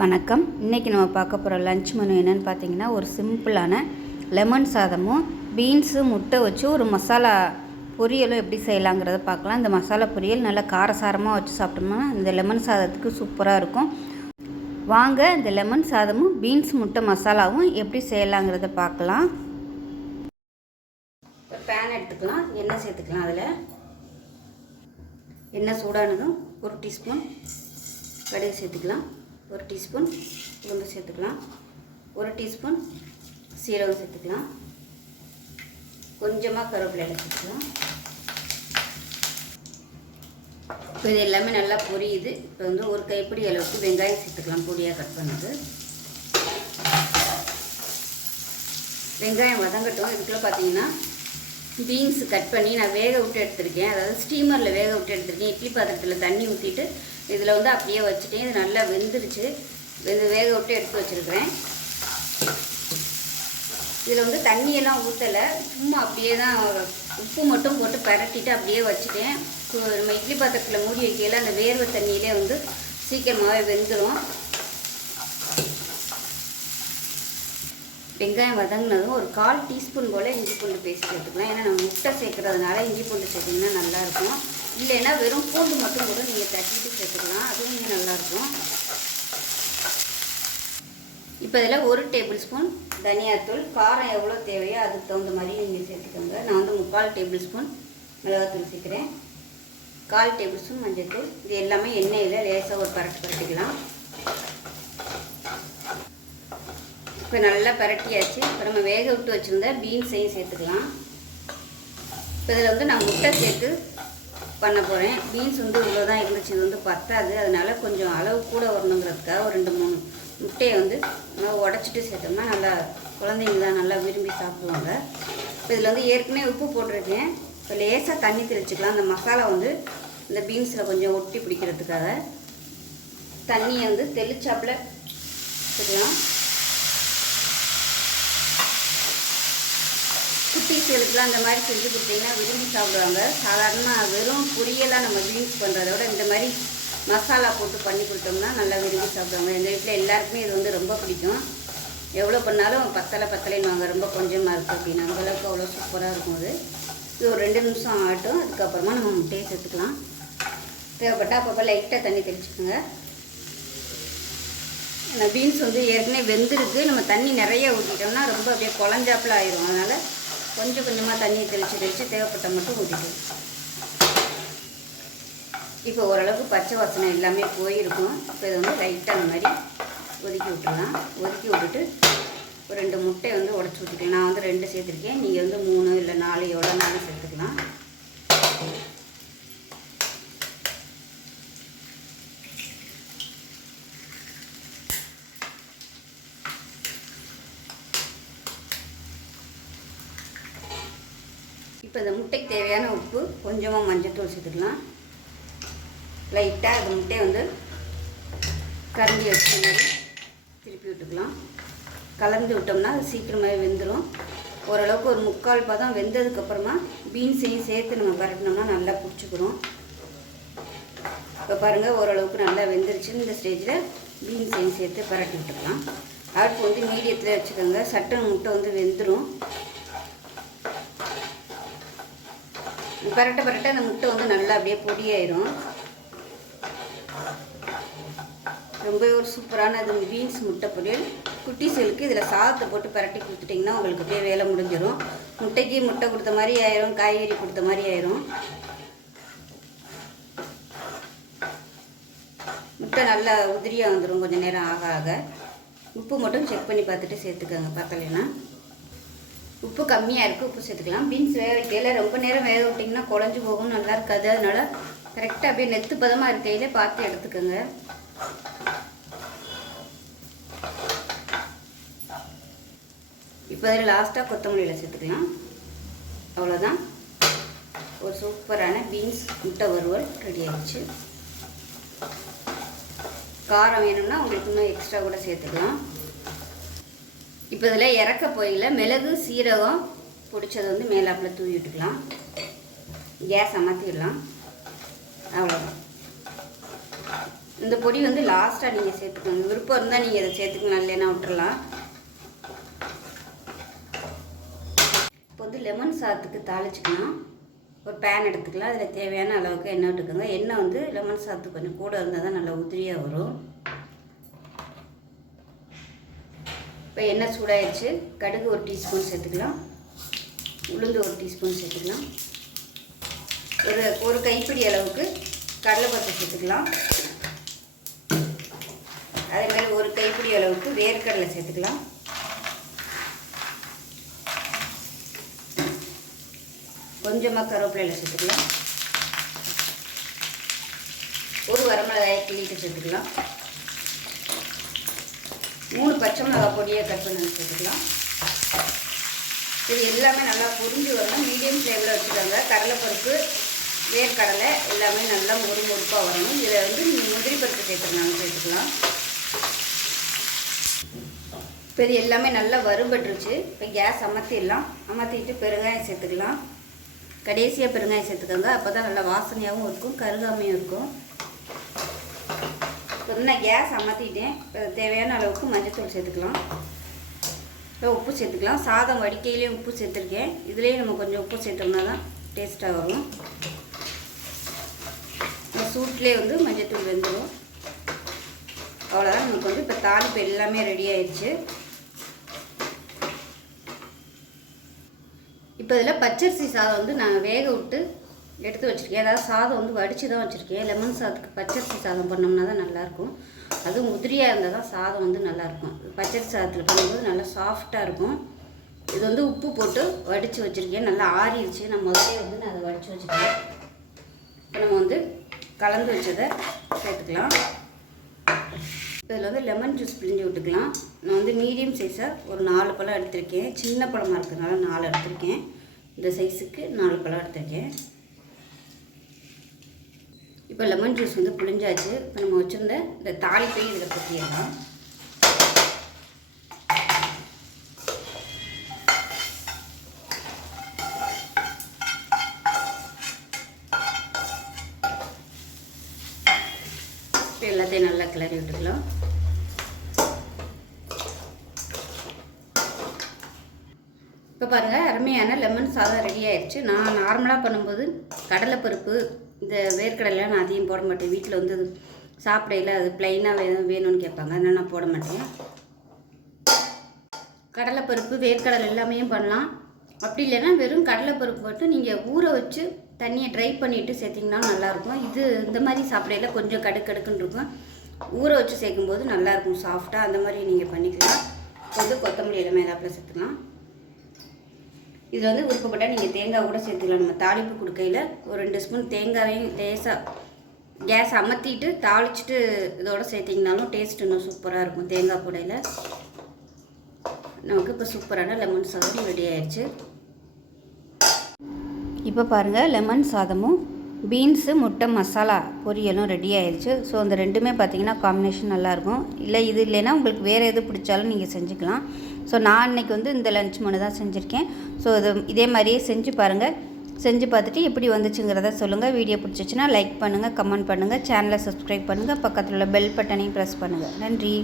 வணக்கம். இன்றைக்கி நம்ம பார்க்க போகிற லஞ்ச் மெனு என்னென்னு பார்த்தீங்கன்னா, ஒரு சிம்பிளான லெமன் சாதமும் பீன்ஸு முட்டை வச்சு ஒரு மசாலா பொரியலும் எப்படி செய்யலாங்கிறத பார்க்கலாம். இந்த மசாலா பொரியல் நல்லா காரசாரமாக வச்சு சாப்பிட்டோம்னா இந்த லெமன் சாதத்துக்கு சூப்பராக இருக்கும். வாங்க இந்த லெமன் சாதமும் பீன்ஸ் முட்டை மசாலாவும் எப்படி செய்யலாங்கிறத பார்க்கலாம். ஒரு பேன் எடுத்துக்கலாம், எண்ணெய் சேர்த்துக்கலாம். அதில் எண்ணெய் சூடானதும் ஒரு டீஸ்பூன் கடுகு சேர்த்துக்கலாம், ஒரு டீஸ்பூன் உளுந்து சேர்த்துக்கலாம், ஒரு டீஸ்பூன் சீரகம் சேர்த்துக்கலாம், கொஞ்சமாக கருவேப்பிலை சேர்த்துக்கலாம். இப்போ இது எல்லாமே நல்லா பொரியுது. இப்போ ஒரு கைப்பிடி அளவுக்கு வெங்காயம் சேர்த்துக்கலாம், பொடியாக கட் பண்ணது. வெங்காயம் வதங்கட்டும். இதுக்குள்ளே பார்த்தீங்கன்னா பீன்ஸ் கட் பண்ணி நான் வேக விட்டு எடுத்துருக்கேன். அதாவது ஸ்டீமரில் வேக விட்டு எடுத்துருக்கேன். இட்லி பாத்திரத்தில் தண்ணி ஊற்றிட்டு இதில் அப்படியே வச்சுட்டேன். இது நல்லா வெந்துருச்சு. வேக விட்டு எடுத்து வச்சுருக்கிறேன். இதில் தண்ணியெல்லாம் ஊற்றலை, சும்மா அப்படியே தான் உப்பு மட்டும் போட்டு பரட்டிட்டு அப்படியே வச்சுட்டேன். நம்ம இட்லி பாத்திரத்தில் மூடி வைக்கையில் அந்த வேர்வை தண்ணியிலே சீக்கிரமாகவே வெந்துடும். வெங்காயம் வதங்கினதும் ஒரு 1/4 டீஸ்பூன் போல் இஞ்சி பூண்டு பேஸ்ட் சேர்த்துக்கலாம். ஏன்னா நம்ம முட்டை சேர்க்குறதுனால இஞ்சி பூண்டு சேர்த்திங்கன்னா நல்லாயிருக்கும். இல்லைன்னா வெறும் பூண்டு மட்டும் கூட நீங்கள் தட்டிட்டு சேர்த்துக்கலாம், அதுவும் நல்லாயிருக்கும். இப்போ இதில் 1 டேபிள் ஸ்பூன் தனியாத்தூள், காரம் எவ்வளோ தேவையோ அதுக்கு தகுந்த மாதிரி நீங்கள் சேர்த்துக்கோங்க. நான் 3/4 டேபிள் ஸ்பூன் மிளகாத்தூள் சேர்க்குறேன், 1/4 டேபிள் ஸ்பூன் மஞ்சள்தூள். இது எல்லாமே எண்ணெயில் லேசாக ஒரு பரட்டிக்கலாம். இப்போ நல்லா பரட்டியாச்சு. இப்போ நம்ம வேக விட்டு வச்சுருந்த பீன்ஸையும் சேர்த்துக்கலாம். இப்போ இதில் நான் முட்டை சேர்த்து பண்ண போகிறேன். பீன்ஸ் இவ்வளோ தான் இருந்துச்சு, இது பத்தாது. அதனால் கொஞ்சம் அளவு கூட வரணுங்கிறதுக்காக ஒரு 2-3 முட்டையை நல்லா உடச்சிட்டு சேர்த்தோம்னா நல்லா குழந்தைங்க தான் நல்லா விரும்பி சாப்பிடுவாங்க. இப்போ இதில் ஏற்கனவே உப்பு போட்டிருக்கேன். இப்போ லேசாக தண்ணி தெளிச்சிக்கலாம். அந்த மசாலா இந்த பீன்ஸில் கொஞ்சம் ஒட்டி பிடிக்கிறதுக்காக தண்ணியை தெளிச்சாப்பில் வச்சுக்கலாம். குட்டீஸ்களுக்குலாம் அந்த மாதிரி செஞ்சு கொடுத்தீங்கன்னா விரும்பி சாப்பிடுவாங்க. சாதாரணமாக வெறும் பொரியலாக நம்ம பீன்ஸ் பண்ணுறத விட இந்த மாதிரி மசாலா போட்டு பண்ணி கொடுத்தோம்னா நல்லா விரும்பி சாப்பிடுவாங்க. எங்கள் வீட்டில் எல்லாருக்குமே இது ரொம்ப பிடிக்கும். எவ்வளோ பண்ணாலும் பத்தலைன்னு வாங்க, ரொம்ப கொஞ்சமாக இருக்குது அப்படின்னு. அந்தளவுக்கு அவ்வளோ சூப்பராக இருக்கும். இது ஒரு 2 நிமிஷம் ஆகட்டும். அதுக்கப்புறமா நம்ம முட்டையை சேர்த்துக்கலாம். தேவைப்பட்டால் அப்பப்போ லைட்டாக தண்ணி தெளிச்சுக்கோங்க. அந்த பீன்ஸ் ஏற்கனவே வெந்திருக்கு. நம்ம தண்ணி நிறைய ஊற்றிட்டோம்னா ரொம்ப அப்படியே குழஞ்சாப்பில் ஆயிரும். அதனால் கொஞ்சம் கொஞ்சமாக தண்ணியை தெளித்து தேவைப்பட்ட மட்டும் ஊற்றிக்கணும். இப்போ ஓரளவுக்கு பச்சை வாசனை எல்லாமே போயிருக்கும். இப்போ இதை லைட்டாக அந்த மாதிரி ஒதுக்கி விட்டுடலாம். ஒதுக்கி விட்டுட்டு ஒரு 2 முட்டை உடச்சி ஊற்றிக்கலாம். நான் 2 சேர்த்துருக்கேன். நீங்கள் 3 இல்லை 4 எவ்வளோனாலும் சேர்த்துக்கலாம். இப்போ இந்த முட்டைக்கு தேவையான உப்பு, கொஞ்சமாக மஞ்சள்தூள் சேர்த்துக்கலாம். லைட்டாக அந்த முட்டையை கரண்டி வச்சு மாதிரி திருப்பி விட்டுக்கலாம். கலந்து விட்டோம்னா அது சீக்கிரமாகவே வெந்துடும். ஓரளவுக்கு ஒரு 3/4 பதம் வெந்ததுக்கப்புறமா பீன்ஸையும் சேர்த்து நம்ம பரட்டினோம்னா நல்லா பிடிச்சிக்கிறோம். இப்போ பாருங்கள், ஓரளவுக்கு நல்லா வெந்துருச்சு. இந்த ஸ்டேஜில் பீன்ஸையும் சேர்த்து பரட்டி விட்டுக்கலாம். அடுப்பு மீடியத்தில் வச்சுக்கோங்க. சட்டுன்னு முட்டை வெந்துடும். பரட்ட அந்த முட்டை நல்லா அப்படியே பொடியாயிரும். ரொம்ப ஒரு சூப்பரான அது பீன்ஸ் முட்டை பொரியல். குட்டீஸ்களுக்கு இதில் சாதத்தை போட்டு பரட்டி கொடுத்துட்டிங்கன்னா உங்களுக்கு அப்படியே வேலை முடிஞ்சிடும். முட்டைக்கு முட்டை கொடுத்த மாதிரி ஆயிரும், காய்கறி கொடுத்த மாதிரி ஆயிரும். முட்டை நல்லா உதிரியாக வந்துடும் கொஞ்சம் நேரம் ஆக ஆக. உப்பு மட்டும் செக் பண்ணி பார்த்துட்டு சேர்த்துக்கோங்க. பத்தலைன்னா உப்பு கம்மியாக இருக்குது, உப்பு சேர்த்துக்கலாம். பீன்ஸ் வேக வைக்கையில் ரொம்ப நேரம் வேக விட்டிங்கன்னா குழஞ்சி போகும், நல்லா இருக்காது. அதனால் கரெக்டாக அப்படியே நெத்து பதமாக இருக்கையில் பார்த்து எடுத்துக்கோங்க. இப்போ அதில் லாஸ்ட்டாக கொத்தமல்லியில் சேர்த்துக்கலாம். அவ்வளோதான், ஒரு சூப்பரான பீன்ஸ் முட்டை வறுவல் ரெடி ஆகிடுச்சு. காரம் வேணும்னா உங்களுக்கு இன்னும் எக்ஸ்ட்ரா கூட சேர்த்துக்கலாம். இப்போ இதில் இறக்க போயில் மிளகு சீரகம் பிடிச்சது மேலாப்பில் தூவி விட்டுக்கலாம். கேஸ் அமர்த்திடலாம். அவ்வளோதான். இந்த பொடி வந்து லாஸ்ட்டாக நீங்கள் சேர்த்துக்கணும். விருப்பம் இருந்தால் நீங்கள் இதை சேர்த்துக்கலாம், இல்லைன்னா விட்டுறலாம். இப்போ வந்து லெமன் சாதத்துக்கு தாளிச்சிக்கலாம். ஒரு பேன் எடுத்துக்கலாம். அதில் தேவையான அளவுக்கு எண்ணெய் விட்டுக்கோங்க. எண்ணெய் வந்து லெமன் சாதத்துக்கு கொஞ்சம் கூட இருந்தால் தான் நல்லா உதிரியாக வரும். இப்போ எண்ணெய் சூடாகிடுச்சு. கடுகு 1 டீஸ்பூன் சேர்த்துக்கலாம். உளுந்து 1 டீஸ்பூன் சேர்த்துக்கலாம். ஒரு கைப்பிடி அளவுக்கு கடலைப்பருப்பு சேர்த்துக்கலாம். அதேமாதிரி ஒரு கைப்பிடி அளவுக்கு வேர்க்கடலை சேர்த்துக்கலாம். கொஞ்சமாக கருவேப்பிலை சேர்த்துக்கலாம். ஒரு வரமிளகாயை கிள்ளிட்டு சேர்த்துக்கலாம். 3 பச்சை மிளகாய் பொடியை கட் பண்ணி சேர்த்துக்கலாம். இது எல்லாமே நல்லா பொரிஞ்சு வரணும். மீடியம் ஃப்ளேமில் வச்சுக்கோங்க. கடலைப்பருப்பு, வேர்க்கடலை எல்லாமே நல்லா முறுமுறுப்பாக வரணும். இதில் வந்து நீங்கள் முந்திரி பருப்பு சேர்த்துக்கலாம். இப்போ இது எல்லாமே நல்லா வறுபட்டுருச்சு. இப்போ கேஸ் அமர்த்திட்டு பெருங்காயம் சேர்த்துக்கலாம். கடைசியாக பெருங்காயம் சேர்த்துக்கோங்க. அப்போ தான் நல்லா வாசனையாகவும் இருக்கும், கருகாமையும் இருக்கும். இப்போ நான் கேஸ் அமர்த்திட்டேன். இப்போ தேவையான அளவுக்கு மஞ்சள்தூள் சேர்த்துக்கலாம். இப்போ உப்பு சேர்த்துக்கலாம். சாதம் வடிக்கையிலே உப்பு சேர்த்துருக்கேன். இதுலேயே நம்ம கொஞ்சம் உப்பு சேர்த்தோம்னா தான் டேஸ்ட்டாக வரும். இந்த சூட்லேயே வந்து மஞ்சள்தூள் வெந்துடும். அவ்வளோதான். நமக்கு வந்து இப்போ தாளிப்பு எல்லாமே ரெடி ஆயிடுச்சு. இப்போ இதில் பச்சரிசி சாதம் வந்து நான் வேக விட்டு எடுத்து வச்சுருக்கேன். அதாவது சாதம் வந்து வடித்து தான் வச்சுருக்கேன். லெமன் சாதத்துக்கு பச்சரிசி சாதம் பண்ணோம்னா தான் நல்லாயிருக்கும். அதுவும் உதிரியாக இருந்தால் தான் சாதம் வந்து நல்லாயிருக்கும். பச்சரிசி சாதத்தில் பண்ணும்போது நல்லா சாஃப்டாக இருக்கும். இது வந்து உப்பு போட்டு வடித்து வச்சுருக்கேன். நல்லா ஆறிடுச்சு. நான் முதலே வந்து நான் அதை வடித்து வச்சுருக்கேன். இப்போ நம்ம வந்து கலந்து வச்சதை சேர்த்துக்கலாம். இதில் வந்து லெமன் ஜூஸ் பிழிஞ்சு விட்டுக்கலாம். நான் வந்து மீடியம் சைஸாக ஒரு 4 பழம் எடுத்திருக்கேன். சின்ன பழமாக இருக்கிறதுனால 4 எடுத்திருக்கேன். இந்த சைஸுக்கு 4 பழம் எடுத்திருக்கேன். இப்போ லெமன் ஜூஸ் வந்து புழிஞ்சாச்சு. இப்போ நம்ம வச்சுருந்த இந்த தாளிப்பையும் இதில் கொட்டிடலாம். இப்போ எல்லாத்தையும் நல்லா கிளறி விட்டுக்கலாம். இப்போ பாருங்கள், அருமையான லெமன் சாதம் ரெடி ஆயிடுச்சு. நான் நார்மலாக பண்ணும்போது கடலைப்பருப்பு, இந்த வேர்க்கடலைலாம் நான் அதிகம் போட மாட்டேன். வீட்டில் வந்து சாப்பிடையில் அது ப்ளைனாக வேணும்னு கேட்பாங்க. அதனால் நான் போட மாட்டேன். கடலைப்பருப்பு, வேர்க்கடலை எல்லாமே பண்ணலாம். அப்படி இல்லைன்னா வெறும் கடலைப்பருப்பு மட்டும் நீங்கள் ஊற வச்சு தண்ணியை ட்ரை பண்ணிவிட்டு சேர்த்திங்கன்னா நல்லாயிருக்கும். இது இந்த மாதிரி சாப்பிடையில் கொஞ்சம் கடுக்குன்னு இருக்கும். ஊற வச்சு சேர்க்கும்போது நல்லாயிருக்கும், சாஃப்டாக. அந்த மாதிரி நீங்கள் பண்ணிக்கலாம். கொஞ்சம் கொத்தமல்லி எல்லாமே ஏதாப்பில் சேர்த்துக்கலாம். இதில் வந்து விருப்பப்பட்டால் நீங்கள் தேங்காய் கூட சேர்த்துக்கலாம். நம்ம தாளிப்பு கொடுக்கையில் ஒரு 2 ஸ்பூன் தேங்காயையும் லேசாக கேஸ் அமர்த்திட்டு தாளிச்சிட்டு இதோட சேர்த்திங்கனாலும் டேஸ்ட் இன்னும் சூப்பராக இருக்கும். தேங்காய் கூடையில் நமக்கு இப்போ சூப்பரான லெமன் சாதம் ரெடி ஆயிடுச்சு. இப்போ பாருங்கள், லெமன் சாதமும் பீன்ஸு முட்டை மசாலா பொரியலும் ரெடி ஆயிடுச்சு. ஸோ அந்த ரெண்டுமே பார்த்திங்கன்னா காம்பினேஷன் நல்லாயிருக்கும். இல்லை இது இல்லைன்னா உங்களுக்கு வேறு எது பிடிச்சாலும் நீங்கள் செஞ்சுக்கலாம். ஸோ நான் இன்றைக்கி வந்து இந்த லஞ்ச் மெனு தான் செஞ்சுருக்கேன். ஸோ இதே மாதிரியே செஞ்சு பாருங்கள். செஞ்சு பார்த்துட்டு எப்படி வந்துச்சுங்கிறத சொல்லுங்கள். வீடியோ பிடிச்சிச்சின்னா லைக் பண்ணுங்கள், கமெண்ட் பண்ணுங்கள், சேனலை சப்ஸ்கிரைப் பண்ணுங்கள், பக்கத்தில் உள்ள பெல் பட்டனையும் ப்ரெஸ் பண்ணுங்கள். நன்றி.